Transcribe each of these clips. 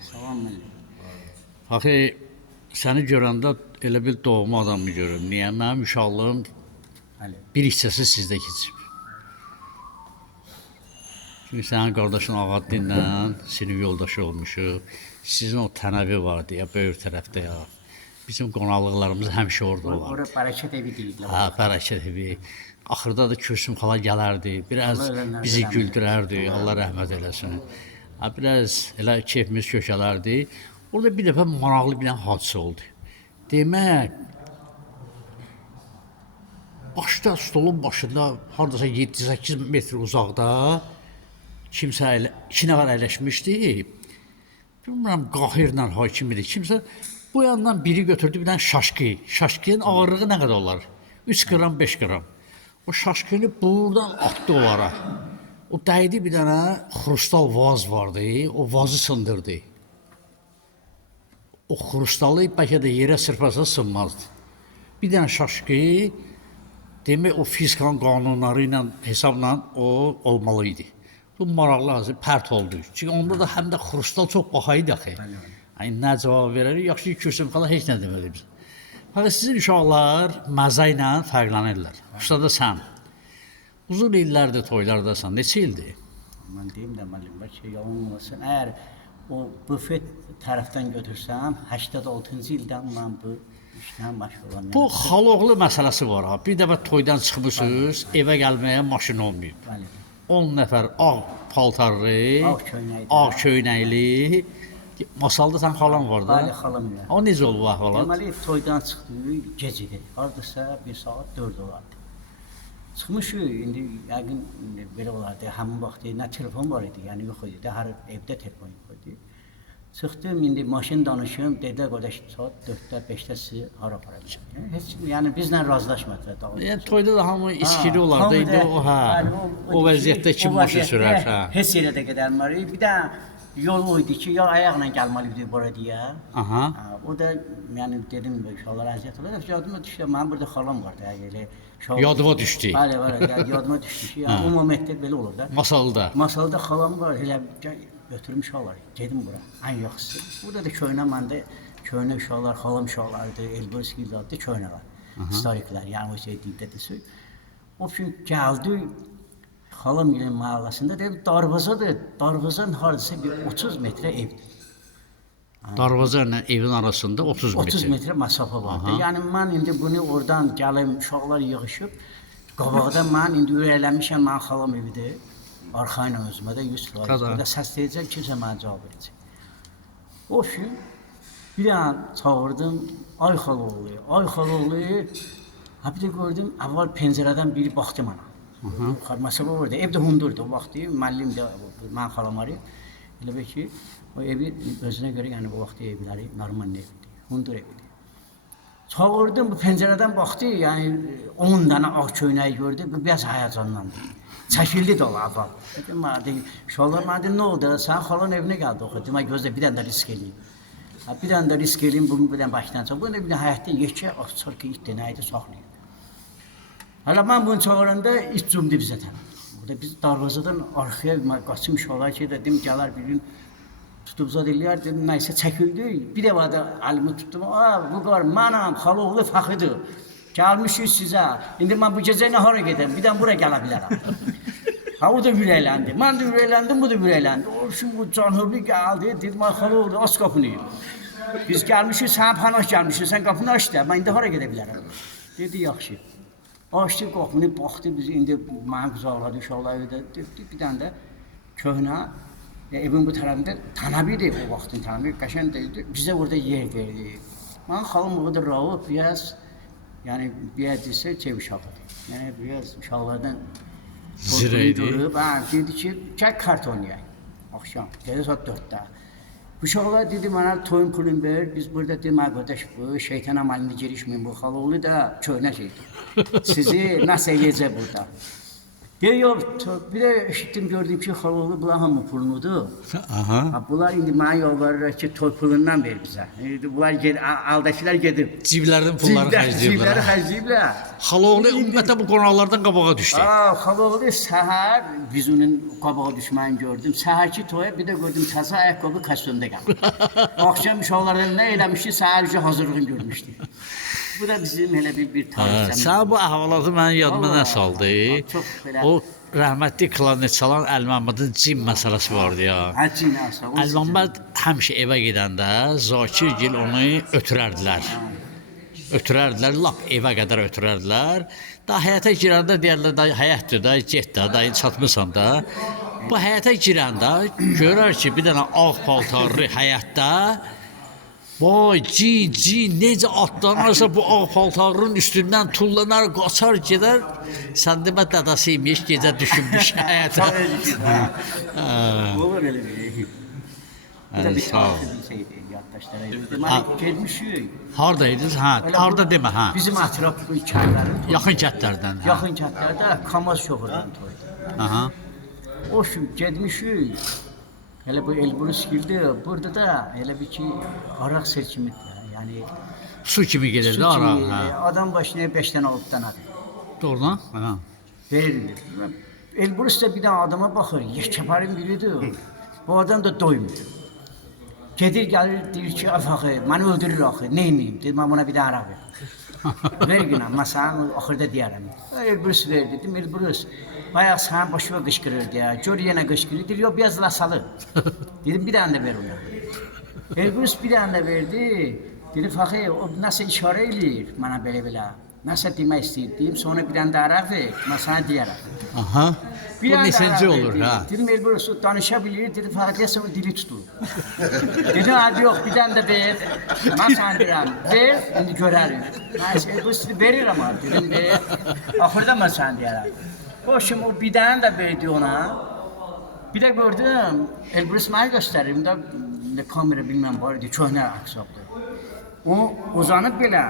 Salam milli. Axı səni görəndə elə bil doğma adamı görürəm. Niyə? Mənim uşaqlığım Bəli. bir hissəsi sizdə keçib. Çünki sənin qardaşın Ağaddinlə sinif yoldaşı olmuşuq. Sizin o Tənəvi vardı ya, böyük tərəfdə ya. Bizim qonaqlıqlarımız həmişə orada olardı. Ora bərəkət evi deyirlər. Hə, bərəkət evi. Axırda da Kösüm xala gələrdi, biraz Allah ölənlərdən bizi rəhmət güldürərdi, Allah rəhmət eləsin. Ha, biraz elə keyfimiz kökələrdi. Orada bir dəfə maraqlı bir hadisə oldu. Demək, başda, stolun başında, hardasa 7-8 metr uzaqda kimsə iki nəfər əyləşmişdi. Bilmirəm, qahirlə hakim idi. Kimsə bu yandan biri götürdü bir dənə şaşkı. Şaşkının ağırlığı nə qədər olar? 3 qram, 5 qram. O şaşkını buradan atdı onlara. O dəydi bir dənə xrustal vaz vardı. O vazı sındırdı. O xrustalı bəlkə də yerə sırpasa sınmazdı. Bir dənə şaşkı, demək o fizikanın qanunları ilə, hesabla o olmalı idi. Bu maraqlı azı pərt oldu. Çünki onda da həm də xrustal çox baha idi axı. Yəni, nə cavab verərik? Yaxşı ki, Kösüm xala heç nə demədi bizə. Fakat sizin uşaqlar məzə ilə fərqlənirlər. Xüsusən də sən. Uzun illərdir toylardasan. Neçə ildir? Mən deyim də müəllim, bəlkə yalan olmasın. Əgər o bufet tərəfdən götürsəm, 86-cı ildən mən bu işlə məşğul olam. Bu xaloğlu məsələsi var ha. Bir dəfə toydan çıxmısınız, evə gəlməyə maşın olmayıb. Bəli. 10 nəfər ağ paltarlı, ağ köynəkli. Masalda sən xalan var da. Bəli, xalam var. O necə olub əhvalat? Deməli, toydan çıxdı, gecədir. Hardasa 1 saat 4 olardı. Çıxmışıq, indi yəqin belə olardı. Həmin vaxt nə telefon var idi, yəni yox idi. Hər evdə telefon yox idi. Çıxdım, indi maşın danışım, dedilər qardaş saat 4-də, 5-də sizi hara aparacaq. Heç yəni bizlə razılaşmadılar. Yəni toyda da hamı içkili olardı. İndi o hə. O vəziyyətdə kim maşın sürər? Hə. Heç yerə də gedərmərik. Bir də yol o idi ki, ya ayaqla gəlməli idi bura deyə. Aha. O da yəni dedim uşaqlara əziyyət olur. Yadıma düşdü, mənim burada xalam var da, elə Yadıma düşdü. Bəli, bəli, yadıma düşdü ki, yəni ümumiyyətlə belə olur da. Masalda. Masalda xalam var, elə götürmüş uşaqlar. Gedim bura. Ən yaxşısı. Burada da köhnə məndə köhnə uşaqlar, xalam uşaqlardı, Elbirski illərdə köhnələr. Historiklər, yəni o şey deyildi. O gün gəldi xalam ilə məhəlləsində dedim darvazadır. Darvazanın hardasa bir 30 metrə evdir. Darvaza ilə evin arasında 30 metr. 30 metrə məsafə vardı. Yəni mən indi bunu oradan gəlim, uşaqlar yığışıb qabaqda mən indi ürəklənmişəm, mənim xalam evidir. Arxayla özümə də 100%. Burada səs deyəcək, kimsə mənə cavab verəcək. O gün bir an çağırdım, ay xaloğlu, ay xaloğlu. Ha bir də gördüm, əvvəl pəncərədən biri baxdı mənə. Məsələ orada, evdə hundurdu o vaxtı, müəllim də mən xalam arayıb. Elə bil ki, o evi özünə görə, yəni o vaxtı evləri normal evidir, hundur evidir. Çağırdım, bu pəncərədən baxdı, yəni 10 dənə ağ köynəyi gördü, bu biraz həyəcanlandı. Çəkildi də o əvvəl. Dedim, uşaqlar mənə deyir, nə oldu? Sən xalanın evinə gəldi oxu. Demək, gözlə, bir dənə də risk eləyim. Bir dənə də risk eləyim, bunu bir dənə başdan çək. Bu bir həyətdə yekə açır ki, it denəydi, saxlayır. Hələ mən bunu çağıranda it cümdü bizə tərəf. Burada biz darvazadan arxaya qaçım uşaqlar ki, dedim, gələr bir gün tutub zad eləyər, dedim, nəysə çəkildi. Bir dəfə də əlimi tutdum, bu qar mənəm, xaloğlu Fəxidir. Gəlmişik sizə, indi mən bu gecə nə hara gedəm, bir dənə bura gələ bilərəm. Ha, o da ürəkləndi, mən də ürəkləndim, bu da ürəkləndi. O üçün bu canhövlü gəldi, dedim, ay xaloğlu, aç qapını. Biz gəlmişik, sən pənah gəlmişik, sən qapını aç da, mən indi hara gedə bilərəm. Dedi, yaxşı. Açdı qapını, baxdı, biz indi mənə qızaqladı, uşaqlar evdə, bir dənə də köhnə, evin bu tərəfində Tənəvidir, o vaxtın Tənəvi, qəşən deyildi, bizə orada yer verdi. Mən xalım o qədər rahat, biraz, yəni bir ədirsə çev uşaqıdır. Yəni biraz uşaqlardan Zirəydi. Dedi ki, gəl kart oynayaq, axşam, dedi saat 4-də. Uşaqlar dedi, mənə toyun pulunu ver, biz burada demək, qardaş, bu şeytan əməlində girişməyin, bu xaloğlu da köhnə şeydir. Sizi nəsə yeyəcək burada. Yok, bir de eşittim gördüm ki havalı bunlar hamı pulunudu. Aha. Bunlar indi mənə yalvarırlar ki toy pulundan ver bizə. Bunlar aldaşılar gedib. Ciblərdən pulları Cibləri xərcləyiblər. xərcləyiblər. Xaloğlu ümumiyyətlə bu qonaqlardan qabağa düşdü. Havalı səhər biz onun qabağa düşməyini gördüm. Səhərki toya bir də gördüm təzə ayaqqabı kostyumda qaldı. Axşam uşaqlardan nə eləmişdi, səhər üzə hazırlığını görmüşdü. Bu da bizim elə bir tariximiz. Sən bu əhvalatı mənim yadıma nə saldı? Çox belə. O rəhmətli klarnet çalan Əlməmmədin cin məsələsi vardı ya. Həcin asa. Əlməmməd həmişə evə gedəndə Zakirgil onu ötürərdilər. Ötürərdilər, lap evə qədər ötürərdilər. Da həyətə girəndə deyərlər, da həyətdir da, get da, da çatmısan da. Bu həyətə girəndə görər ki, bir dənə ağ paltarlı həyətdə vay cin necə atlanarsa bu ağ paltarın üstündən tullanar, qaçar gedər. Sən demə dadası imiş, gecə düşünmüş həyətə. Olur elə bir. Bu da bir şeydi, yaddaşlara. Deməli, gelmişik. Haradaydınız? Harada demə, hə. Bizim ətraf bu kəndlərin. Yaxın kəndlərdən. Yaxın kəndlərdə Kamaz şoğurdan toydu. Aha. O şu getmişik. Hele bu Elbrus girdi. Burada da hele bir ki araq seçimidir. Yani Su kimi gelirdi su ara. kimi, Hə. adam başına 5 tane 6 tane Doğrudan? Hə. verilir. Elbrus da bir tane adama bakır. Yeşkeparın biridir. Bu adam da doymuyor. Gedir gelir deyir ki afakı beni öldürür axı. Neyniyim? Dedim ben buna bir tane araq ver. Ver günah. Masanın axırda diyarım. Elbrus ver dedim. Elbrus bayağı sana başıma qışqırırdı ya. Gör yenə qışqırır. Deyir, yok biraz lasalı. Dedim bir tane de ver ona. Elbrus bir tane de verdi. Dedi Fakir o nasıl işarə eləyir bana belə. Nasıl demək istəyir deyim. Sonra bir tane de araq ver. Ben sana diyarım. Aha. Bu neçənci olur ha? Dedim Elbrus o danışabilir. Dedi Fakir deyəsən o dili tutur. Dedim hadi yok bir tane de ver. Ben sana deyirəm. Ver indi görərik. Elbrus dedi verir ama. Dedim ver. Axırda ben sana deyərəm. Hoşum o bir tane de verdi ona. Bir de gördüm, Elbrus mənə göstərir, de kamera bilmem var idi, köhnə aksapdı. O uzanıb belə,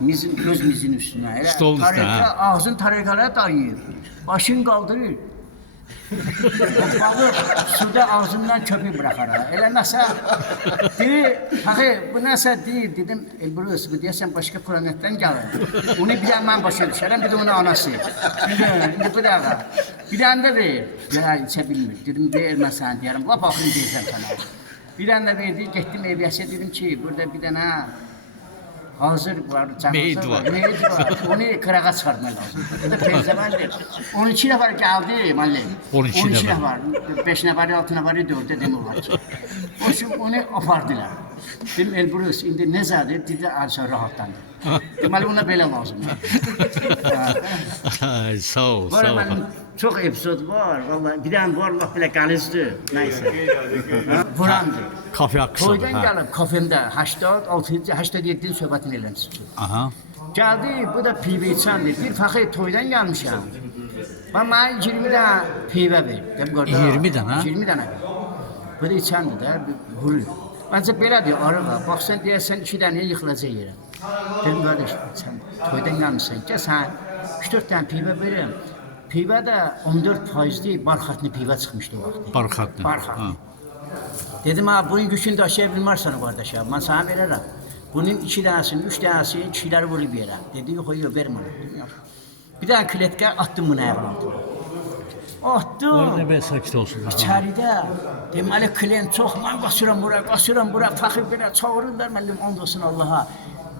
göz mizin üstünə, Stolun üstünə, ağzın tarekalara dayıyır, başını qaldırır. Balık suda ağzından köpük bırakar. Elə nəsə deyir, bu nəsə deyir, dedim Elbrus, bu deyəsən başqa planetdən gəlir. Onu bir də mən başa düşərəm, bir də onun anası. İndi bu dəqiqə. Bir dənə də ver. Ya içə bilmir. Dedim vermə sən deyərəm, lap axırını deyirsən sənə. Bir dənə də verdi, getdim eviyyəsə dedim ki, burada bir dənə hazır var, meyid var. Meyid var. Onu kırağa çıxartmaq lazım. Bu da peyzəvəndir. 12 nəfər gəldi, müəllim. 12 nəfər. 5 nəfəri, 6 nəfəri, 4-də demək olar ki. O üçün onu apardılar. Dedim Elbrus, indi nə zədir? Dedi, alsa rahatlandı. Deməli, ona belə lazımdır. Sağ ol, sağ ol. Mənim çox epizod var, vallahi. Bir dənə var, laf belə qəlizdir. Nəysə. Vurandır. Kafe haqqısı. Toydan gəlib kafemdə 87-ci söhbətini eləmişdik. Aha. Gəldi, bu da pivə içəndir. Bir Fakir toydan gəlmişəm. Ben mənə 20 dənə pivə ver. 20 dənə? 20 dənə. Bu da içəndir də, vurur. Məncə belədir, arıqa. Bax sən deyəsən 2 dənəyə yıxılacaq yerə. Dedim qardaş, sən toydan gəlmişsən, gəl sən 3-4 dənə pivə verirəm. Pivə də 14%'li barxatlı pivə çıxmışdı o vaxt. Barxatlı. Barxatlı. Dedim ha, bunun gücünü daşıya bilmərsən qardaşa, mən sana verərəm. Bunun 2 dənəsini, 3 dənəsini kişiləri vurub yerə. Dedi, yox, vermə. Bir dənə kletkə attım bunu ayağına. Attım. Orada belə sakit olsun. İçəridə deməli klient çox, mən qaçıram bura, Fakir belə çağırırlar, müəllim, and olsun Allaha.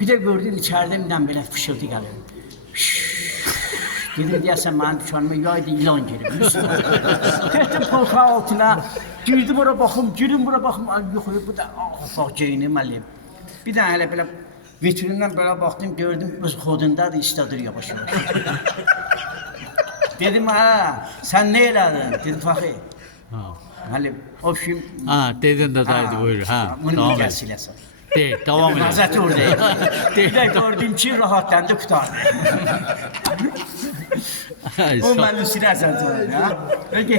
Bir də gördüm içəridə birdən belə fışıltı gəlir. Dedim deyəsən mənim dükanıma yaydı ilan girib. Getdim polka altına, girdi bura baxım, yox, bu da bax geyini müəllim. Bir dənə elə belə vitrindən belə baxdım, gördüm öz xodundadır, istadır yavaş-yavaş. Dedim ha, sən nə elədin? Dedim Fakir. Müəllim, o film... Ha, dedin də daydı, buyur. Ha, bunu devam et. siləsən. Devam et. Nəzəti oradayım. Bir də gördüm ki, rahatlandı, qutardı. O mənim siləsən sonra, ya.